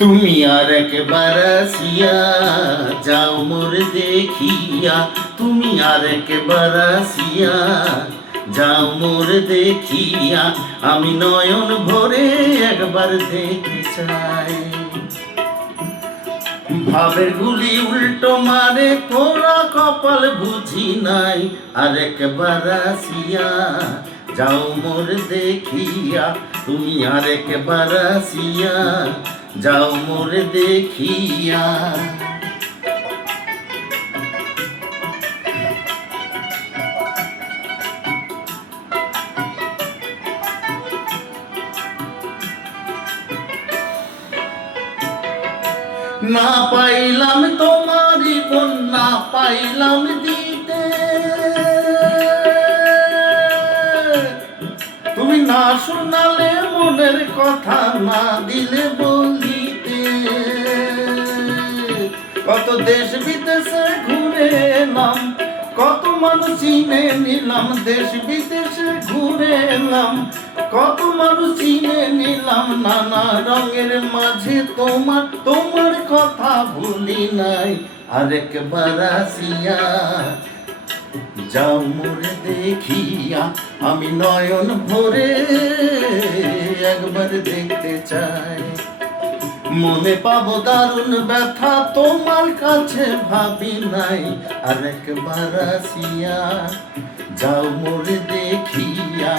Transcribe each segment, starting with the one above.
তুমি আর একবার আসিয়া যাও মোর দেখিয়া, তুমি আর একবার আসিয়া যাও মোর দেখিয়া, আমি নয়ন ভরে একবার দেখতে চাই। ভাবের গুলি উল্টো মারে তোরা কপাল বুঝি নাই, আর একবার আসিয়া যাও মোর দেখিয়া, তুমি আর একবার আসিয়া যাও মোর দেখিয়া। না পাইলাম তোমারই কন্যা পাইলাম দিতে, তুমি না শোনালে মনের কথা না দিলে বলিতে। কত দেশ বিদেশে ঘুরে এলাম, কত মানুষ চিনে নিলাম, দেশ বিদেশে ঘুরে এলাম, কত মানুষ চিনে নিলাম, নানা রঙের মাঝে তোমার তোমার কথা ভুলি নাই, আরেকবার আসিয়া যাও মোরে দেখিয়া, আমি নয়ন ভরে একবার দেখতে চাই। মনে পাবো দারুণ ব্যথা তোমার কাছে ভাবি নাই, আরেকবার আসিয়া যাও মোরে দেখিয়া।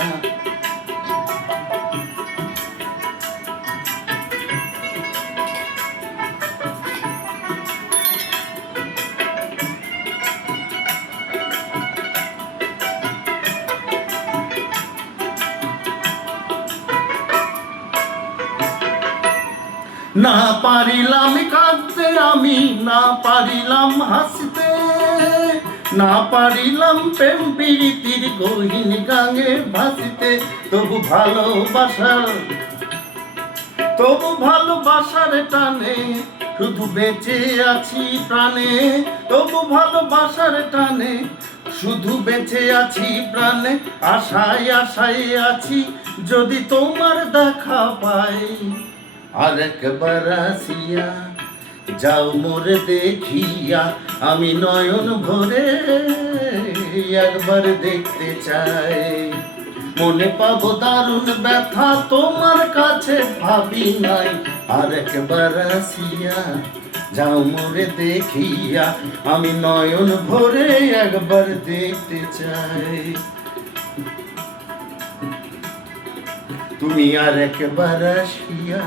না পারিলাম কাঁদতে আমি, না পারিলাম হাসতে, না পারিলাম প্রেম প্রীতির গহীন গাঙে ভাসিতে, তবু ভালোবাসার টানে শুধু বেঁচে আছি প্রাণে, তবু ভালোবাসার টানে শুধু বেঁচে আছি প্রাণে, আশায় আশায় আছি যদি তোমার দেখা পাই, আরেকবার আসিয়া যাও মোরে দেখিয়া, আমি নয়ন ভরে একবার দেখতে চাই। মনে পাবো দারুণ ব্যথা তোমার কাছে ভাবি নাই, আরেকবার আসিয়া যাও মোরে দেখিয়া, আমি নয়ন ভরে একবার দেখতে চাই। তুমি আর একবার আসিয়া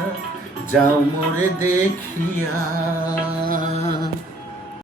যাও মোরে দেখিয়া।